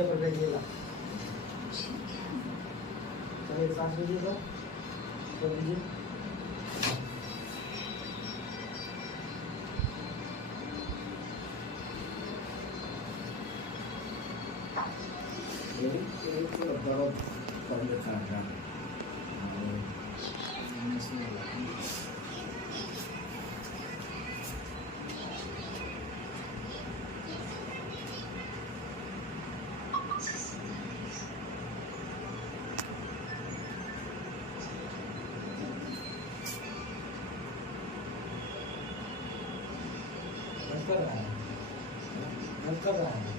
दीजिए पर रहिएगा। चलिए सांस लीजिएगा, छोड़ दीजिए। कर रहा है, कर रहा है।